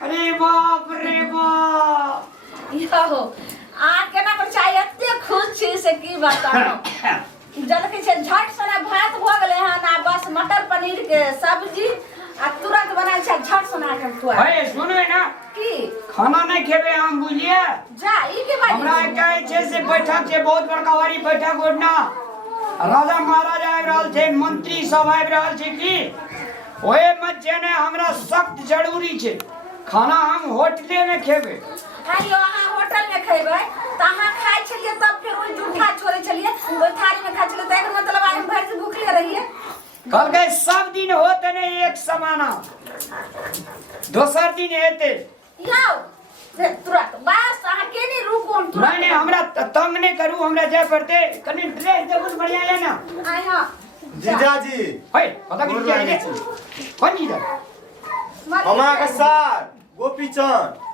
अरे बाप रे बाप यो आ केना पर चाय एते खुश छी से की बताऊं जलखै से झट सना भात भ गेलै हन आ बस मटर पनीर के सब्जी आ तुरंत बनाल छै झट सना के खुआ हे सुनबे ना की खाना नहीं खेबे हम बुझलिए जा ई के बात हमरा कहै छै से बैठक छै बहुत बड़का वाली बैठक ओढ़ना राजा महाराजा आबि रहल छै मंत्री सब आबि रहल छै की ओए में जेने हमरा सख्त जरूरी छै खाना हम होटले में खेबे खाइयो अहाँ होटल में खेबै त अहाँ खाइ छलिए तब फिर ओइ जूठा छोड़ै छलिए ओइ थाली में खाइ छलिए त एकर मतलब आइ भर से भूखले रहिए कल के सब दिन होते ने एक समाना दोसर दिन हेते यो तुरंत बस अहाँ के नहीं रुको हम तुरंत नहीं हमरा तंग नहीं करू हमरा जाय पड़ते कनी ड्रेस दे कुछ बढ़िया ले ना आय हां जीजाजी हे पता कि क्या है कौन जीजा हमारा का सार गोपीचंद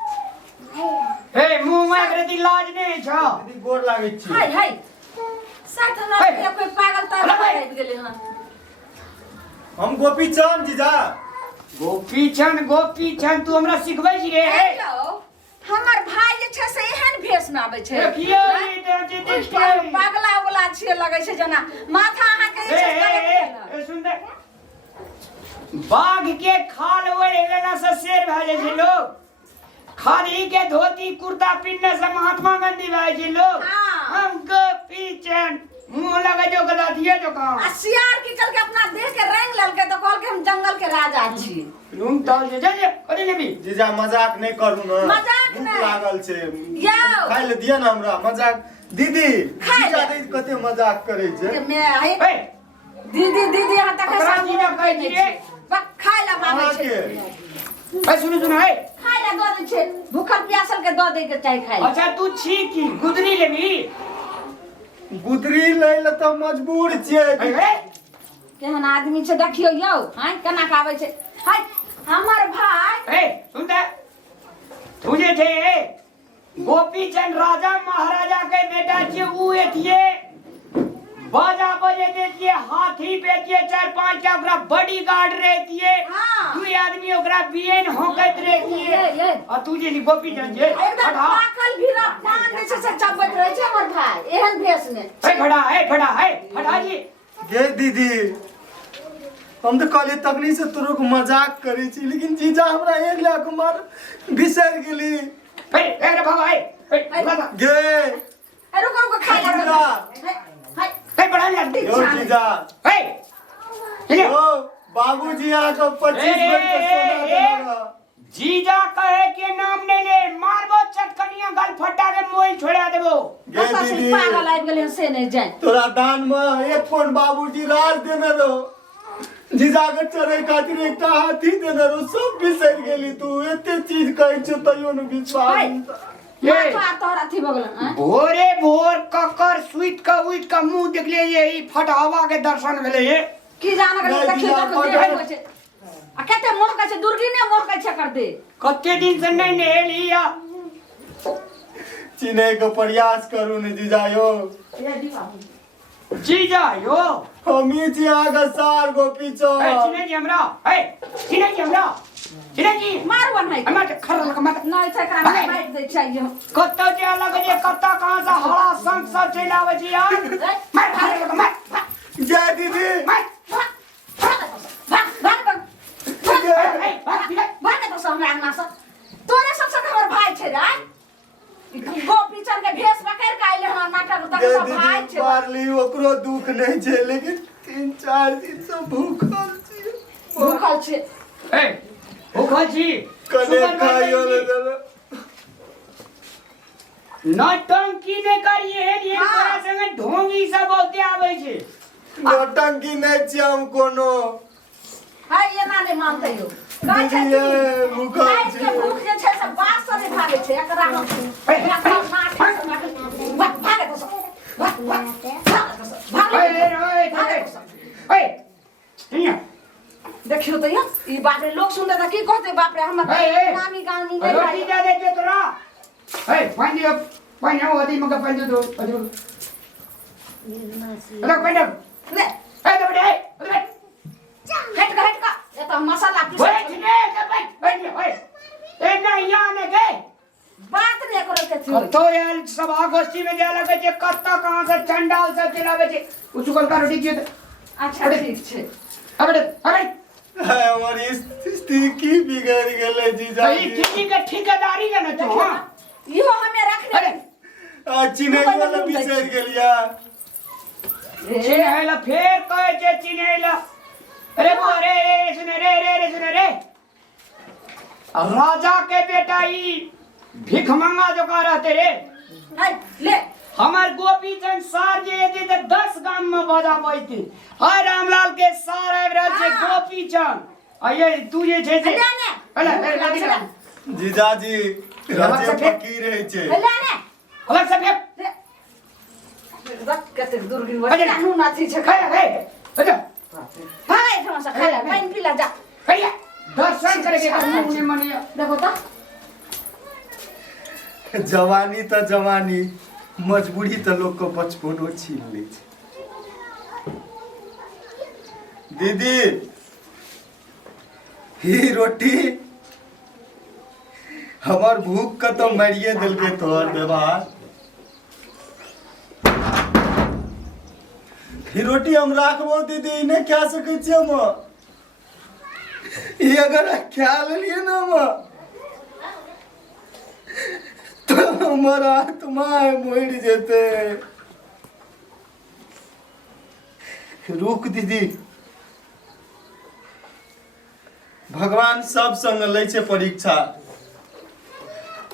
हे मुंह में करती लाज नहीं छ दीदी गोर लागै छी हाय हाय साथ हमरा के कोई पागल तागल आबि गेलै हन हम गोपीचंद जीजा गोपीचंद तू हमरा सिखबै छी रे हेलो हमर भाई जे छै से एहन भेष में आबै छै देखियो ई देखियो पागला वाला छिए लगै छै जना माथा अहाँ के ए सुन दे बाघ के खाल ओढ़ लेला से शेर भए जाइ छै लोग खादी के धोती कुर्ता पिन्ने से महात्मा गांधी भए जाइ छै लोग हम गोपीचंद मुंह लगे जो गला दिए जो कहां आ सियार की चल के अपना देह के रंग ललके तो कहल के हम जंगल के राजा छी रूम ताल जे कथि लेबी जीजा मजाक नहीं करू ना मजाक भूख नहीं। लागल छै जाओ खाइ ले दिया ना हमरा मजाक दीदी खाइ जीजा ले। दीदी कते मजाक करे छै मैं है हे दीदी हां तक ओकरा जीजा कहै छी रे खाइ ला मांगे अहाँ छै के हे सुन हे खाइ ला दो दे छै भूखल प्यासल के दो दे के चाय खाइ ला। अच्छा तू छी की गुदरी लेबी गुदरी ले ले त मजबूर छियै हे केहन आदमी छै देखियो यौ हां केना का आबै छै हाय हमर भाई हे सुन दे तू जे छे गोपीचंद राजा महाराजा के बेटा छे ऊ एथिए बाजा बजे देतिए हाथी पे के 4-5 टा ओकरा बॉडीगार्ड रहतिए हाँ। दू आदमी ओकरा बियन होकत रहतिए ये आ तू जे गोपीचंद जे एकदम पाकल भीरा पान जे छै से चबैत रहै छै हमर भाई एहन भेष में हे खड़ा है हटा जी गे दीदी हम तो कहलिए तकनी से तोरो को मजाक करे छी लेकिन जीजा हमरा एक लाख मार बिसर गेली हे रे बाबा हे बाबा गे रुको खाइ ला जीजा हाय हे बड़ा ले यो जीजा हे ले ओ बाबूजी आ के 25 भर के सोना देला जीजा कहे के नाम नहीं ले मारबो चटकनिया गल फटा के मोई छोड़ा देबो गे बस दीदी पागल आबि गेलै से नहीं जाय तोरा दान में एक फोन बाबूजी राज देने रहो जीजा के चढ़े खातिर एकटा हाथी देने रहो सब बिसर गेली तू एते चीज कहै छ तइयो न विश्वास ये माथा तोहर अथी भ गेलै भोरे भोर ककर सुइत का उठ का मुंह देखले ये ई फटहवा के दर्शन भेले ये की जान के नहीं, देखियो जीजा, तो देख छै आ कते मोह के छै दुर्गिने मोह के छै कर दे कते दिन से नहीं नहेली या चिन्हे के प्रयास करू ने जीजा यो जीजा यो हमी जी आगे सार गोपी चो ए चिने जी हमरा चिने जी मारवा नहीं हमर खर लग मत नहीं छै एकरा में बाइट दे चाहिए कत्तो जे अलग जे कत्ता कहां से हरा संग सब चल आवे छी यार मार खर लग मत जय दीदी मार भाग तो हमरा अंगना से तोरे सबसे हमर भाई छै रे गोपीचंद के भेष पकड़ के आइले हमरा नाटक तक जय सब भाई दीदी छै पारली ओकरो दुख नहीं छै लेकिन 3-4 दिन से भूखल छी भूखल छै ए भूखल छी कने खाइयो ले नौटंकी ने करिए ये हाँ। तोरा संगे ढोंगी सब बहुते आवे छै नौटंकी नहीं छी हम कोनो हाय ये ना नहीं मानते हो गाय छै दीदी ये भूखल गाय के छी भूख जे छै से बात से नहीं भागे छै एकरा हम भागे तो भागे ए ए ए ए देखियो तो ये बात रे लोग सुनते त की कहते बाप रे हम नामी गाँव में नहीं रोटी दे दे के तोरा ए पानी होती मगर पानी दो अरे पानी ले ए दे बड़े ए हट का ये तो मसाला पीस बैठ ने बैठ ओए ए ना यहाँ ने गए बात नहीं करो के थी तो यार सभा गोष्ठी में जा लगे जे कत्ता कहां से चंडाल से चलावे छे उसको का रोटी दियो अच्छा ठीक छे अबे हमारी स्थिति की बिगड़ गेले जीजा भाई किसी का ठेकेदारी लेना तो हां यो हमें रखने अरे चिन्ह वाला बिसर गेलिया चिन्हैला फेर कहे छे चिन्हैला अरे वो रे सुन रे राजा के बेटा ई भिख मंगा जो का रहते रे ले हमार गोपी चंद सार जे दे 10 गांव में बजा बैठी हाय रामलाल के सार एवरेज से गोपी चंद आये तू ये छे अरे जीजाजी राजे फकीर है छे लेने अलग से फेंक रख के दुर्गिन वजह नु नाची छे खाया है अच्छा भाई थोड़ा खा ले पानी पी ला जा भैया दर्शन करके मुंह में मनिया देखो तो जवानी तो जवानी मजबूरी तो लोग को बचपनो छीन ले दीदी ही रोटी हमार भूख का तो मरिए दिल के तोहर व्यवहार ही रोटी हम राखबो दीदी ने क्या सके छी हम ये अगर ख्याल लिए ना हम तो हमारा आत्मा मर जेते रुक दीदी भगवान सब संग ले छे परीक्षा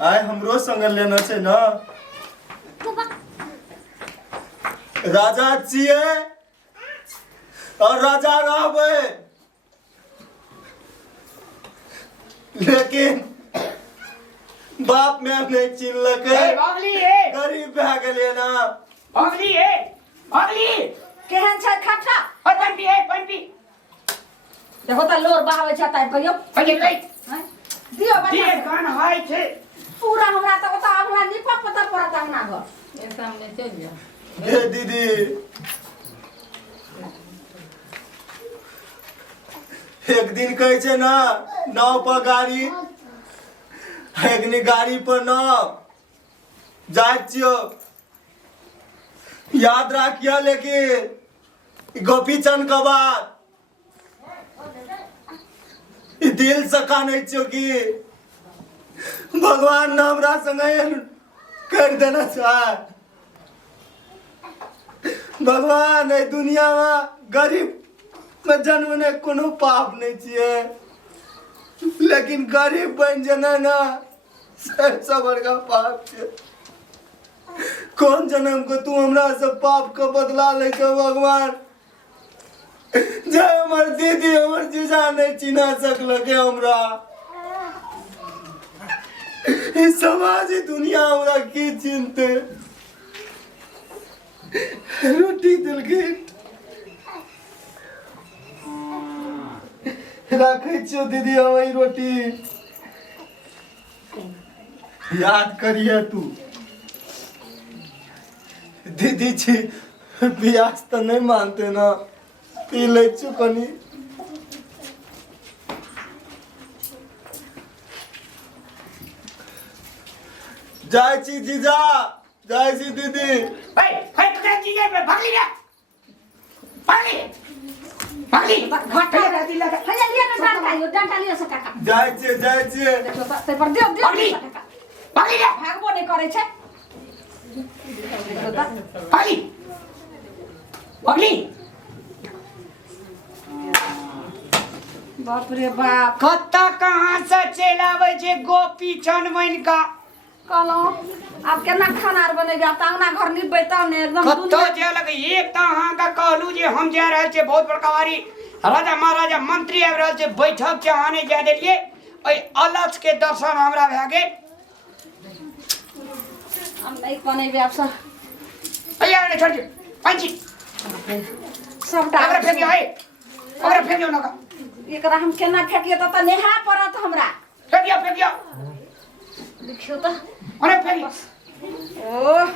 आय हमरो संग लेना छे ना राजा छिए और राजा रहबे लेकिन बाप में नहीं चिन्हलके अगली है गरीब भए गेलिए ना अगली केहन छै खट्टा और पन भी देखो तो लोर बहावे छै ताई कहियो अरे ले दियो ये बता गान हाय छे पूरा हमरा तो बता हमरा निपा पता पड़त अंगना घर ये सामने चल जा हे दीदी एक दिन कहे छे ना नाव पर गाड़ी एक ने गाड़ी पर नाव जाए छियो याद रखिया लेकिन गोपी चंद का बात दिल से काने छियो कि भगवान ने हमरा संगे कर देना चाहे भगवान है दुनिया में गरीब में जन्मने कोनो पाप नहीं छिए लेकिन गरीब बन जना ना सबसे बड़का पाप छे कौन जन्म को तू हमरा से पाप का बदला ले छो भगवान जय हमर दीदी हमर जीजा नहीं चिन्हा सकल के हमरा इस समाज दुनिया हमरा की चिंते रोटी दिल के रखे छो दीदी हमारी रोटी याद करिए तू दीदी छी ब्याज तो नहीं मानते ना पी ले चुकनी जाय छी जीजा जाय छी दीदी भाई तुझे चीजें पे भागली घाटा रहती लगा हले लिया ना डंडा लियो से काका जाय छी देखो तो ते पर दियो भागली भागबो नहीं करे छै भागली बाप रे बाप कत्ता कहां से चलावे जे गोपी चंद बन का कहलो अब केना खाना आर बनेबे अब अंगना घर निबे तब ने एकदम कत्तो जे लगे एक ता हां का कहलू जे हम जा रहल छे बहुत बड़का वारी राजा महाराजा मंत्री आब रहल छे बैठक के आने जा देलिए ओइ अलच के दर्शन हमरा भए गेल हम नहीं बनेबे अब सब भैया ने छोड़ दे पंची सबटा फेंकियो ना का एकरा हम केना फेकिए त नेहा पड़त हमरा फेंकिया देखियो त अरे फेंकिया ओह